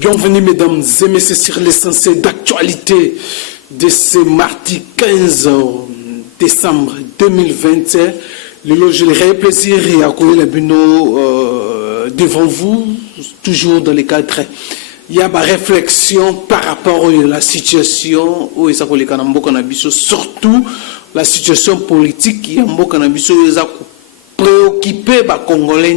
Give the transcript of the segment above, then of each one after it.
Bienvenue mesdames et messieurs sur l'essentiel d'actualité de ce mardi 15 décembre 2021. Je le plaisir et accueillir le bureau devant vous, toujours dans le cadre. Il y a ma réflexion par rapport à la situation où il s'appelle le surtout la situation politique qui est préoccupé les Congolais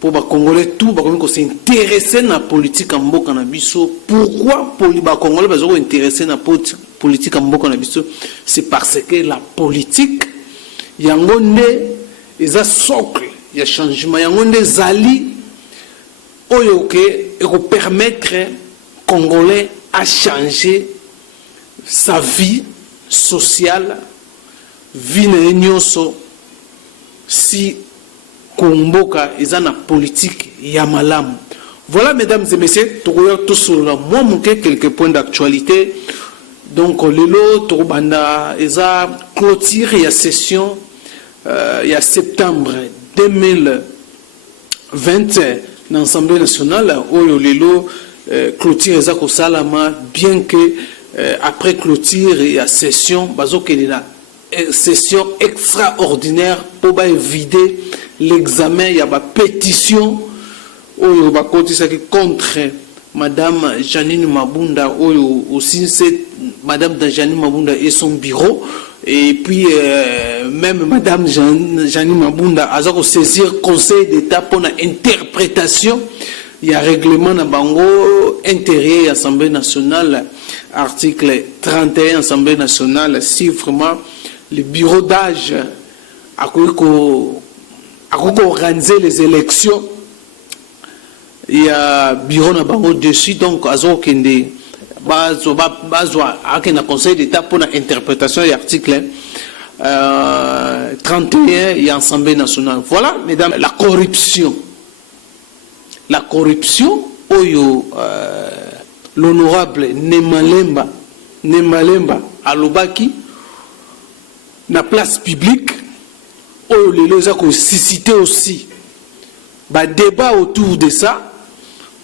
pour les Congolais tout s'intéresser à la politique en Bokanabiso. Pourquoi pour les Congolais sont intéressés à la politique en Bokanabiso? C'est parce que la politique, il y a un socle, il y a un changement, il y a des alliés qui vont permettre aux Congolais à changer sa vie sociale, vie n'enyoso si Komboka est dans la politique Yamalam. Voilà, mesdames et messieurs, tout sur la moi manqué quelques points d'actualité. Donc, le lot, Tourubanda, il y a clôture, il y a session, il y a septembre 2020 dans l'Assemblée nationale, où le lot, clôture, il y a Salama, bien que après clôture, il y a session, il y a session extraordinaire pour vider l'examen. Il y a une pétition contre Madame Janine Mabunda, aussi c'est Madame Janine Mabunda et son bureau. Et puis même Madame Janine Mabunda a saisir le Conseil d'État pour l'interprétation. Il y a un règlement dans Bango intérieur Assemblée nationale, article 31 Assemblée nationale, si vraiment le bureau d'âge a organisé les élections. Il y a un bureau dans Bango dessus, donc il y a un conseil d'État pour l'interprétation de l'article 31 et l'Assemblée nationale. Voilà, mesdames, la corruption. La corruption, l'honorable Nemalemba Alobaki, la place publique, les gens ont suscité aussi un débat autour de ça.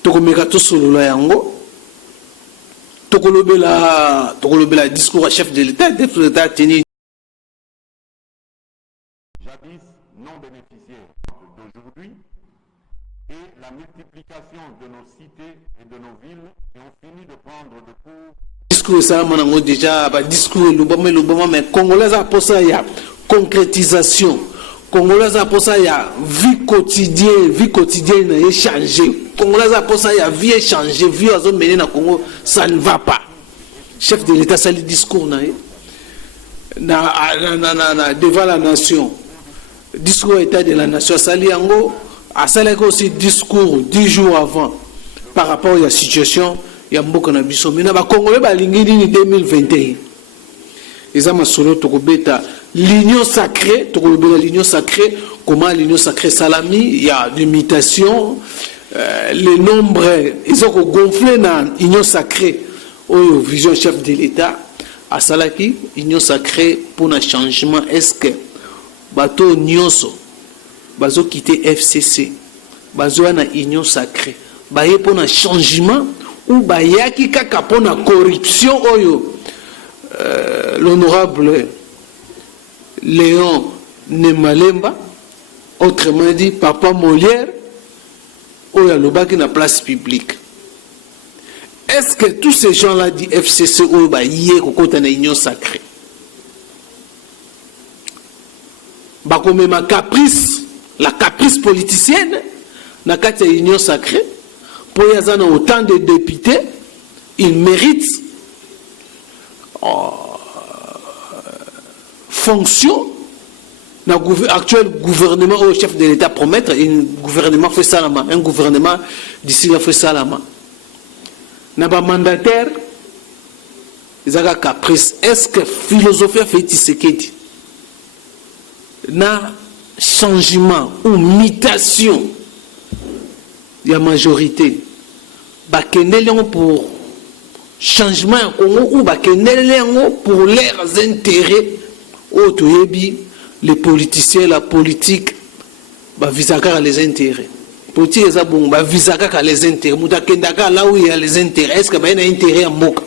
Tokomekato solo la yango. Tokolobela discours à chef de l'État, tenu. Jadis non bénéficiaires d'aujourd'hui, et la multiplication de nos cités et de nos villes qui ont fini de prendre de cours. Discours ça manango déjà discours lubama mais congolais a pour ça il y a concrétisation. Congolais a pour ça il y a vie quotidienne a changé. Congolais a pour ça il y a vie changé, vie à zone menée na Congo, ça ne va pas. Chef de l'État ça le discours devant la nation. Discours état de la nation ça liango a ça aussi discours 10 jours avant par rapport à la situation. Il y a beaucoup de biso mais na ba Congolais ba lingini 2021 ezama solo tokobeta l'union sacrée tokobeta l'union sacrée comment l'union sacrée salami il y a l'imitation le nombre ils ont gonflé na union sacrée au vision chef de l'État à salaki union sacrée pour un changement. Est-ce que bato nyonso bazo quitter FCC bazo na union sacrée baye pour un changement ou bayaki kaka pour la corruption oyo l'honorable Léon Nemalemba, autrement dit Papa Molière, oyo lobaki na place publique. Est-ce que tous ces gens-là du FCC oyo baye kokota na union sacrée bakomema caprice, la caprice politicienne na kati ya union sacrée? Pour y avoir autant de députés, ils méritent fonction. L'actuel gouvernement au chef de l'État promettre un gouvernement fait salama, un gouvernement d'ici là fait salama. N'a pas mandataire, ils ont caprice. Est-ce que philosophie a fait Tshisekedi na changement ou mutation? Il y a majorité. Bakenelion pour changement en Congo ou bakenelion pour leurs intérêts. Les politiciens, la politique, visent les intérêts. Pour dire ça, bon, bah, visa les intérêts. Moutakendaka là où il y a les intérêts. Est-ce qu'il y a un intérêt à Moka?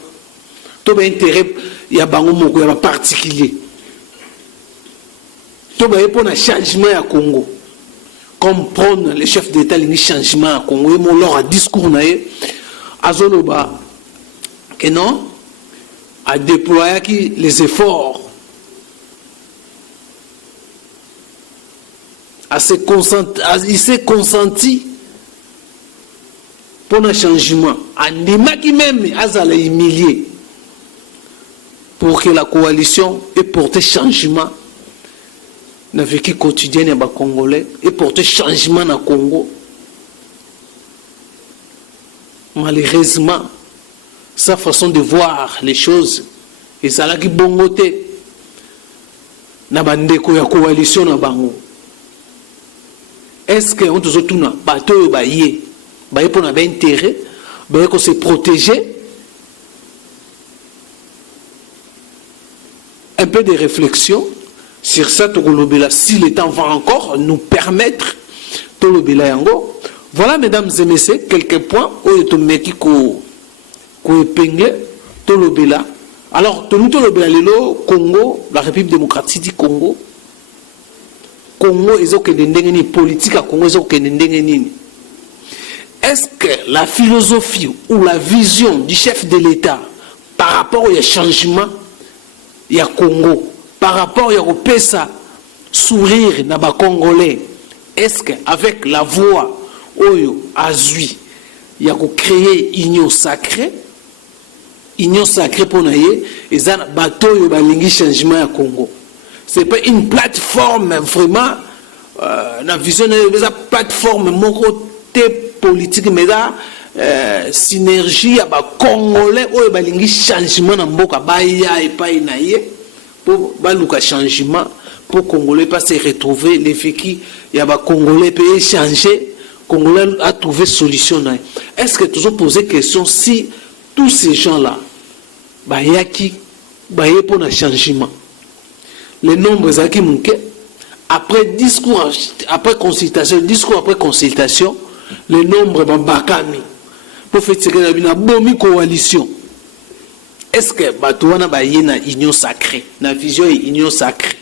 Tout un intérêt, il y a un particulier. Tout un changement à Congo. Comme prendre les chefs d'État, les changements à Congo. Et mon leur discours, Azoloba, que non, a déployé les efforts. Il s'est consenti pour un changement. Andimaki même Azala humilié pour que la coalition ait porté changement dans la vie quotidienne des Congolais et porté changement dans le Congo. Malheureusement, sa façon de voir les choses, et ça l'a qui bongoté na bandeko ya coalition na bango. Est-ce que on te retourne bateau baillé baillé pour avoir intérêt baillé qu'on se protéger? Un peu de réflexion sur ça, si le temps va encore nous permettre de le. Voilà, mesdames et messieurs, quelques points où il y a épinglé tout le Béla. Alors, tout le Béla, le Congo, la République démocratique du Congo, Congo, ils ont une politique à Congo, ils ont une. Est-ce que la philosophie ou la vision du chef de l'État par rapport au changement il y a Congo, par rapport au PESA, sourire dans les Congolais, est-ce qu'avec la voix Oyo Azui, il y a créé union sacrée pour nous, et ça bateau balingi changement à Congo. C'est pas une plateforme vraiment, la vision de la plateforme mon côté politique, mais là synergie à Congolais Oyo balingi changement dans mboka baya et pas inaye pour baluka changement pour Congolais pas se retrouver les vécus il y a Congolais peut changer. Congolais a trouvé solution. Est-ce que tu as posé question si tous ces gens-là, pour un changement, les nombres après discours, après consultation, les nombres bakami pour faire une bonne coalition. Est-ce que Batouana a une union sacrée, une vision union sacrée,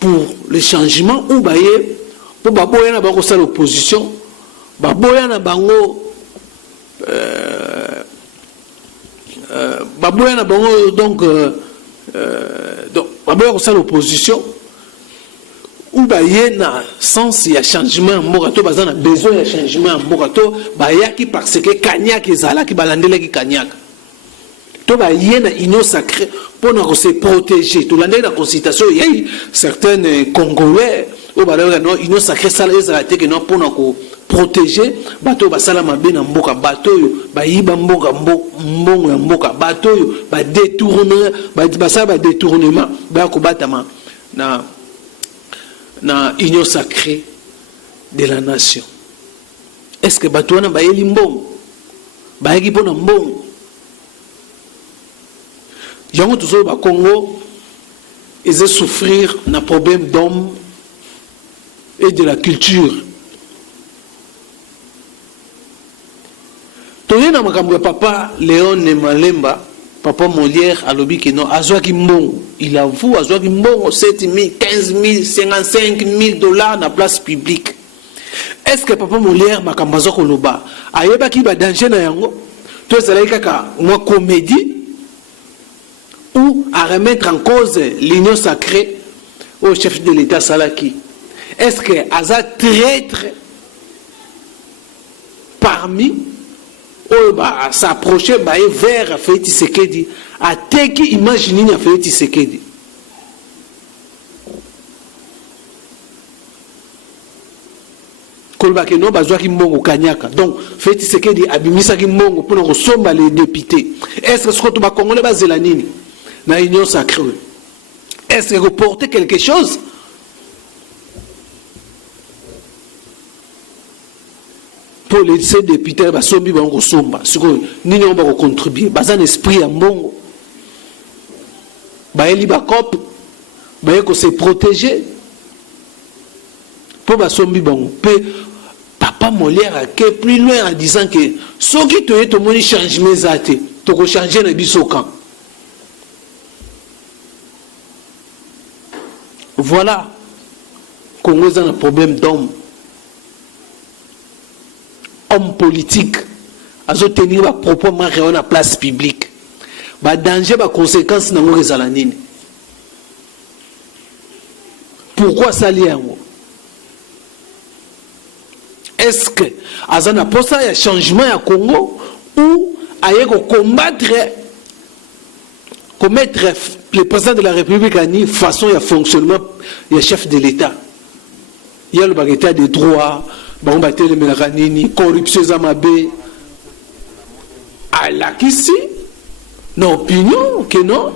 pour le changement ou pour baboya na bango sala opposition baboya na bango donc baboya ko sala opposition ou baye na sens ya changement morato bazana besoin ya changement morato bayaki parce que Kanyaka ezala ki balandela ki Kanyaka to baye na union sacrée pour nous se protéger tout l'année la consultation il y a certains Congolais union sacrée ça que non pour nous protéger bateau basala mabe na mboka bateau bayiba mboka mbongo ya mboka bateau ba détourner basala ba détournement ba ko batama na union sacrée de la nation. Est-ce que bateau na bayeli mbongo bayeki pona mbongo yango toujours ba Congo ils souffrir d'un problème d'homme et de la culture. Toye na makambo ya papa Léon Malemba, papa Molière a lobi que non azwaki mbongo. Il avoue azwaki mbongo 7 000, 15 000, 55 000 dollars na place publique. Est-ce que papa Molière makambo azoko loba ayebaki ba danger na yango? To ezalaki kaka moi comédie ou à remettre en cause l'union sacrée au chef de l'État Salaki? Est-ce que Aza traître parmi à s'approcher vers Félix Tshisekedi à teki imaginer Félix Tshisekedi? Kolbake no bazwa ki mbongo Kanyaka. Donc Félix Tshisekedi abimisa ki mbongo pour nous somba les députés. Est-ce que ce que tu vas congolais bazela nini na union sacrée? Est-ce que vous portez quelque chose? Pour les députés, basombi bango somba. Siko nini on va contribuer. Bazan esprit en bongo. Baeli bakop, baye ko se protéger. Pour basombi bango. Pe Papa Molière a été plus loin en disant que ceux qui te ont monnaie changement zate, tu peux changer le bisokan. Voilà, Congo a un problème d'homme. Homme politique, à tenir à proprement réunion à place publique. Bah danger, bah conséquence dans les alanines. Pourquoi ça lié? Est-ce que Azana posa y a changement à Congo ou aille combattre le président de la République à ni façon de fonctionnement le chef de l'État. Il y a le bagage des droits, bon battre les mélanini, corruption zamabé. À la qu'ici, non opinion que non.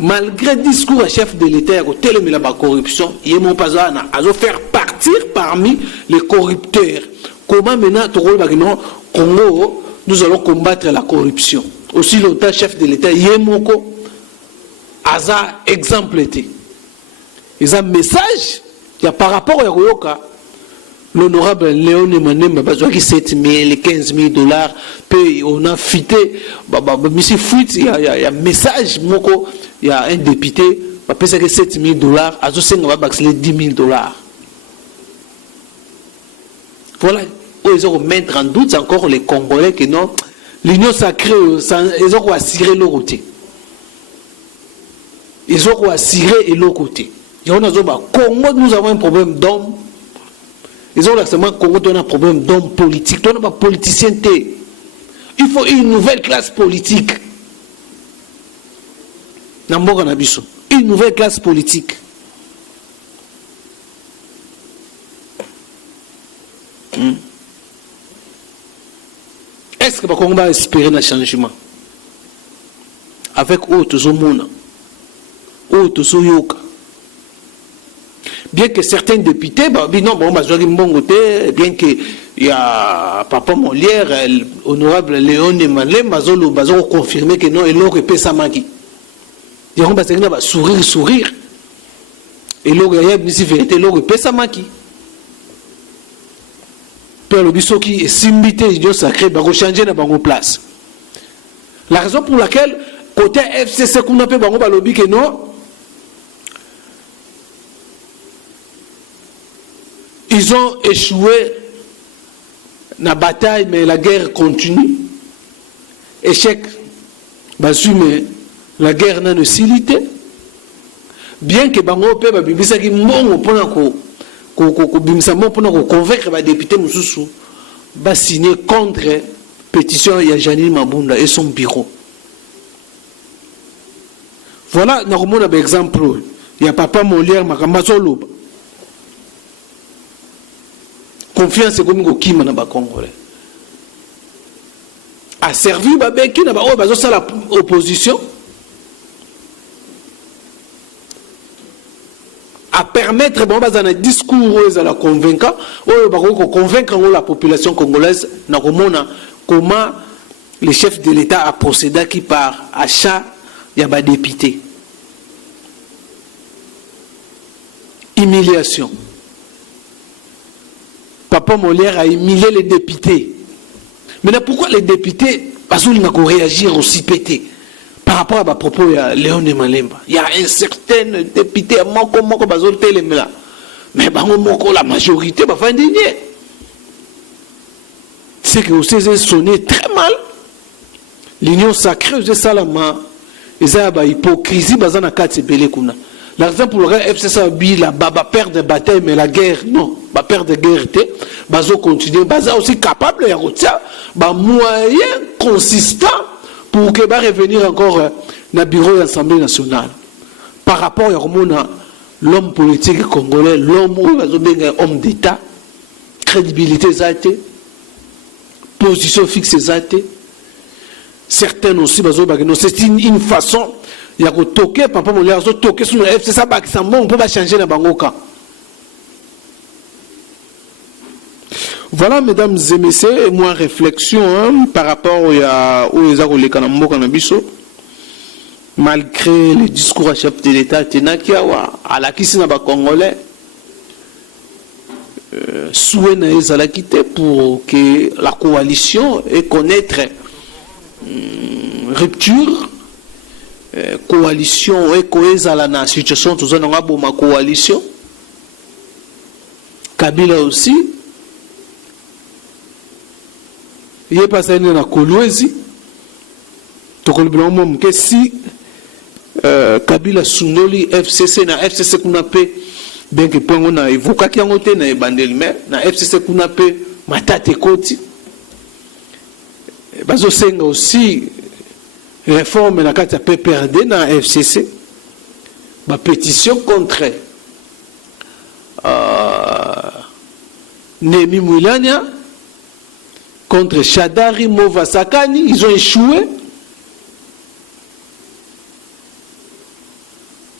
Malgré le discours à chef de l'État, il y a la corruption, il y a faire partir parmi les corrupteurs. Comment maintenant, Congo, nous allons combattre la corruption. Aussi longtemps, chef de l'État, il y a un exemple. Il y a un message, il y a par rapport à Yoka, l'honorable Léon Emanem, qui 7 000, 15 000 $, puis on a fité, il y a un message, il y a un député, il y a 7 000 $, à 10 000 $. Voilà, ils ont mettre en doute encore les Congolais que non, l'union sacrée, ils ont assuré leur côté. Ils ont assuré leur côté. Congo, nous avons un problème d'homme. Ils ont l'accepté Congo, on a un problème d'homme politique. On n'a pas politicien. Il faut une nouvelle classe politique. Une nouvelle classe politique. Est-ce que Congo va espérer un changement? Avec autres hommes, autres yoka. Bien que certains députés, bien qu'il y a Papa Molière, honorable Léon Emanem, ils ont confirmé que non, il aurait payé sa magie. Ils ont sourire. Et il aurait payé sa magie. Père le biso qui est simbité, l'union sacrée, va changer dans la place. La raison pour laquelle, côté FCC, qu'on appelle Balobi, que non, ils ont échoué dans la bataille, mais la guerre continue. Échec, mais la guerre n'a pas de bien que Bango Peba Bibisa qui monte pour convaincre les députés Moussoussou va signer contre la pétition de Janine Mabunda et son bureau. Voilà, normalement, un exemple. Il y a Papa Molière, Makamazolo. Confiance comme un Kima dans le Congolais. A servi Babeki dans l'opposition. À permettre dans un discours à la convaincre la population congolaise comment le chef de l'État a procédé qui par achat il y a des députés. Humiliation. Papa Molière a humilié les députés. Maintenant pourquoi les députés n'ont réagir aussi pété? Par rapport à ma propos, il y a Léon Emanem. Il y a un certain député, mais la majorité va faire indigner. C'est que vous avez sonné très mal. L'union sacrée, vous avez salama. Ils ont une hypocrisie, ils ont une la raison pour laquelle FCC la perte de bataille, mais la guerre, non. La perte de guerre, ils ont continué. Ils sont aussi capables de faire un moyen consistant pour que va revenir encore dans le bureau de l'Assemblée nationale. Par rapport à l'homme politique congolais, l'homme d'État, crédibilité zate, position fixe zate, certains aussi, c'est une façon, il y a que toquer, Papa Molière, toquer sur le FCC, on peut pas changer dans Bangoka. Voilà, mesdames et messieurs, moi, réflexion par rapport malgré le discours à chef de l'État, à la Kissina Congolais, souhait na quitté pour que la coalition ait connaître rupture coalition et cohésion la situation tous on a ma coalition Kabila aussi il est passé dans la Kolwezi to kolbla mom que si Kabila sunoli FCC na FCC kuna pe bien que pongo na evoka ki ngote na ebandeli mais na FCC kuna pe matate koti bazo senga aussi réforme na kati ya PPRD na FCC ma pétition contre Nemi Mwilania contre Shadari Mova Sakani, ils ont échoué.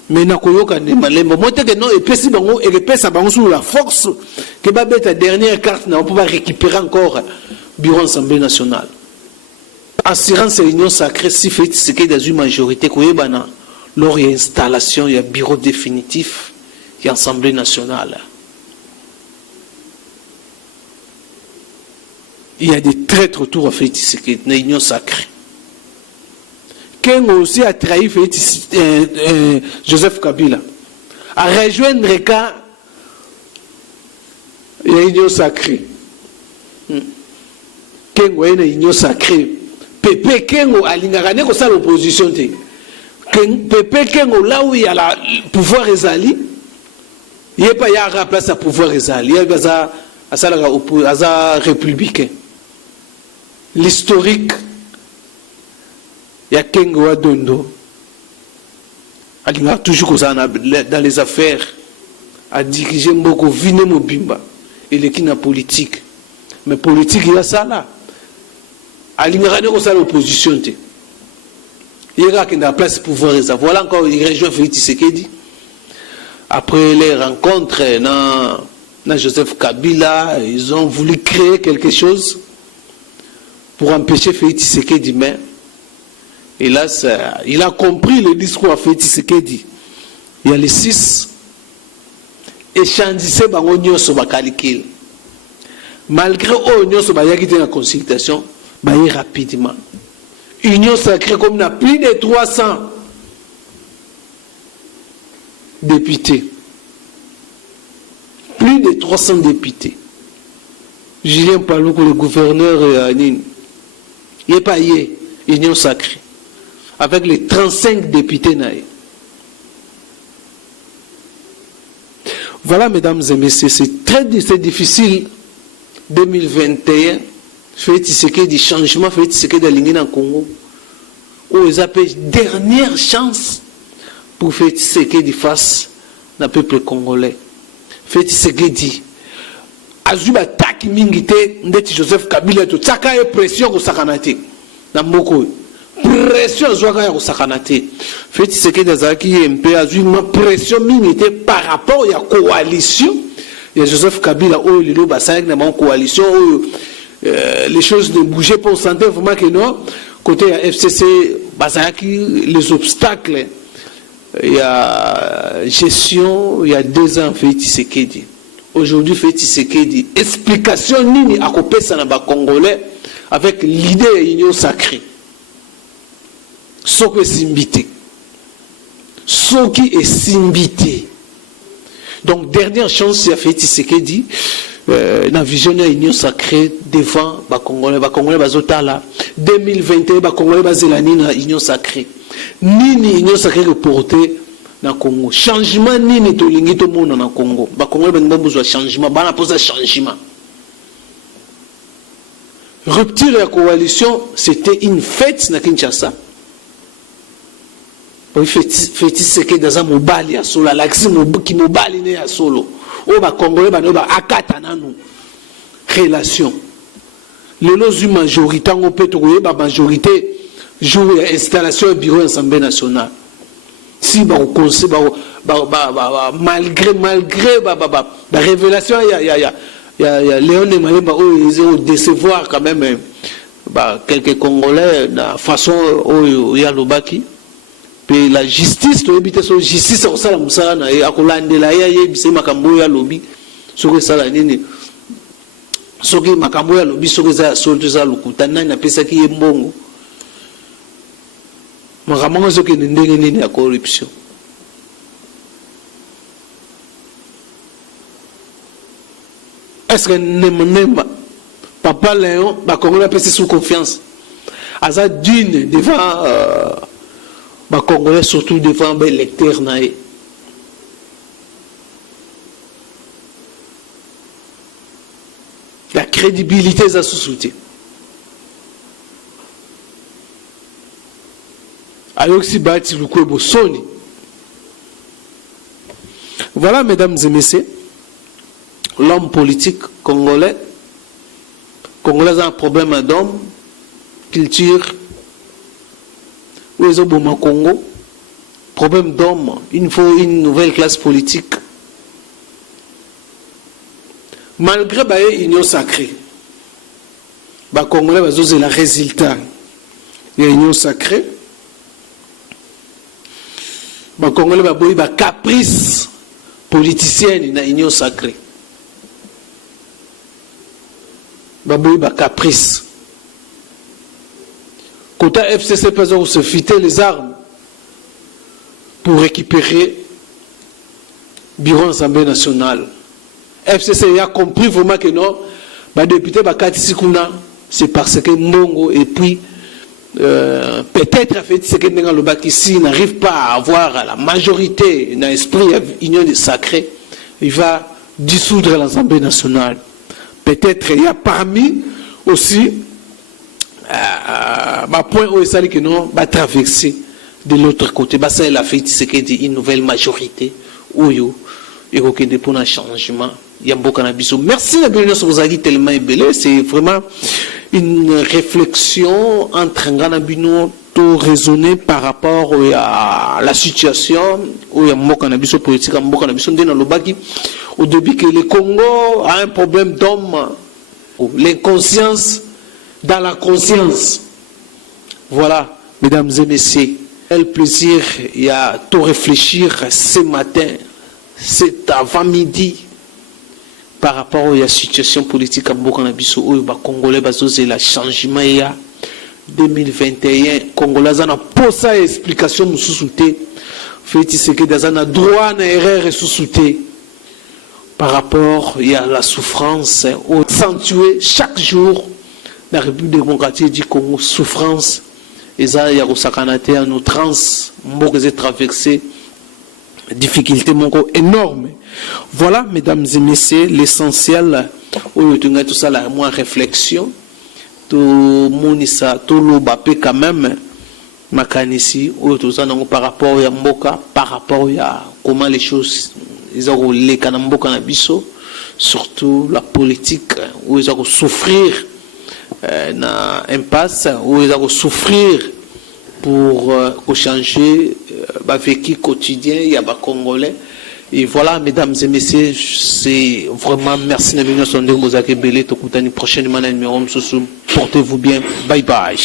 Mais na koyoka ne malembo mote que non et pesi bango et pesa bango sur la force que ba beta dernière carte na on peut pas récupérer encore bureau Assemblée nationale. Assurance réunion sacrée si fait ce qui est dans une majorité koyebana lors de l'installation il y a bureau définitif il y a Assemblée nationale. Il y a des traîtres autour à fait ce qui est dans l'union sacrée. Ken aussi a trahi Joseph Kabila. A rejoindre cas il y a l'union sacrée. Ken ou une union sacrée. Pepe Kengo alingakane ko sa l'opposition te. Pepe Kengo là où il y a le pouvoir ezali, il y a pas ya place à pouvoir ezali, il y a ça républicain. L'historique il y a Kengo Adondo. Alingaka toujours dans les affaires à diriger beaucoup vine mobimba et les qui na politique. Mais politique il y a ça là. Alingaka ne ko sa l'opposition te. Il y a qui na place pouvoir ça. Voilà encore il rejoint Félix Tshisekedi. Après les rencontres na Joseph Kabila, ils ont voulu créer quelque chose pour empêcher Félix Tshisekedi mais hélas, il a compris le discours à Félix Tshisekedi. Il y a les 6 échandissés bango nyonso bakalikil. Malgré eux nyonso bayaki te na consultation, baye rapidement. Union sacrée comme na plus de 300 députés. Plus de 300 députés. Julien Paloukou, le gouverneur Nine. Il n'est pas hier, Union sacrée. Avec les 35 députés naïs. Voilà, mesdames et messieurs, c'est très difficile. 2021, fait ce qui est du changement, fait ce qui est de l'Ingénie en Congo. Où ils appellent dernière chance pour faire ce qui est du face d'un peuple congolais. Fait ce qui est dit. Azuba taki mingite, ndeti Joseph Kabila to tsaka e pression ko sakanate. Na mboko. Pression zwaka ya ko sakanate. Fait ce qui est dazaki MP azuma pression mingite par rapport à la coalition. Il y a Joseph Kabila oh lilo basaki na mon coalition les choses ne bougeaient pas, on sentait vraiment que non côté FCC basaki les obstacles il y a gestion il y a 2 ans fait Tshisekedi. Aujourd'hui fait Tshisekedi explication nini akopesa na ba congolais avec l'idée union sacrée. Soki simbité. Soki est simbité. Donc dernière chance il a fait Tshisekedi na vision ya union sacrée devant ba congolais bazotala 2021 ba congolais bazelani na union sacrée. Nini union sacrée reporter na Congo. Changement nini tolingi to mona na Congo. Ba congolais ba besoin changement, ba na posa changement. Rupture de la coalition, c'était une fête na Kinshasa. Feti seke dans un mobali ya solo, l'axi qui mobali ne ya solo. O ba congolais ba no ba akata nanu. Relation. Les lois majorité on peut trouver ba majorité joue installation bureau Assemblée nationale. Si ba conseil malgré la révélation il y a Léon et Malemba ils ont décevoir quand même quelques Congolais la façon où il y a l'obaki. Puis la justice, la justice, c'est ça la musala na akolandela ya yebise makambo ya lobi. Soko sala nini soki makambo ya lobi soki za solto za lokuta nani apesaki ye mbongo makambo soki ndenge nini ya corruption. Est-ce que Nemba Papa Léon va Congolais passer sous confiance Aza d'une devant Congolais, surtout devant les lecteurs naïs. La crédibilité de la société. Voilà, mesdames et messieurs, l'homme politique congolais a un problème d'homme, culture, où ils ont bon Congo, problème d'homme, il faut une nouvelle classe politique. Malgré l'union sacrée, les Congolais ont le résultat de l'union sacrée. Les Congolais ont une caprice politicienne dans l'union sacrée. Ils ont caprice. Quand la FCC peut se fitter les armes pour récupérer le bureau de l'Assemblée nationale. FCC a compris vraiment que non, les députés c'est parce que Mbongo et puis peut-être en fait c'est que le Bakissi n'arrive pas à avoir la majorité dans l'esprit union sacrée, il va dissoudre l'Assemblée nationale. Peut-être il y a parmi aussi point où il s'agit que non va traverser de l'autre côté. Ça la fait c'est que une nouvelle majorité où il y a pour un changement. Merci de venir sur vos avis tellement ébélés. C'est vraiment une réflexion entre Nganabino tout raisonner par rapport à la situation où il y a un cannabis politique, un cannabis au début que le Congo a un problème d'homme, l'inconscience dans la conscience. Voilà, mesdames et messieurs, quel plaisir il y a tout réfléchir ce matin, c'est avant-midi. Par rapport à la situation politique à Mbokanabiso, où les Congolais ont le changement il y a 2021, Congolais ont posé explication sous-souté, fait ce que dans un droit à erreur sous-souté par rapport à la souffrance accentuée chaque jour dans la République démocratique du Congo, souffrance, et ça il y a au nos trans, Mbokazé traversé, difficulté énorme. Voilà, mesdames et messieurs, l'essentiel, où il tout ça, la moins réflexion, tout monisa, tout l'obapé quand même, makanisi, où tout ça, par rapport à Mboka, par rapport à comment les choses, ils ont les Kanamboka Nabiso, surtout la politique, où ils ont souffrir, na impasse, où ils ont souffrir pour changer, vécu quotidien, il y a des Congolais. Et voilà, mesdames et messieurs, c'est vraiment merci de venir sur le prochainement numéro. Portez-vous bien. Bye bye.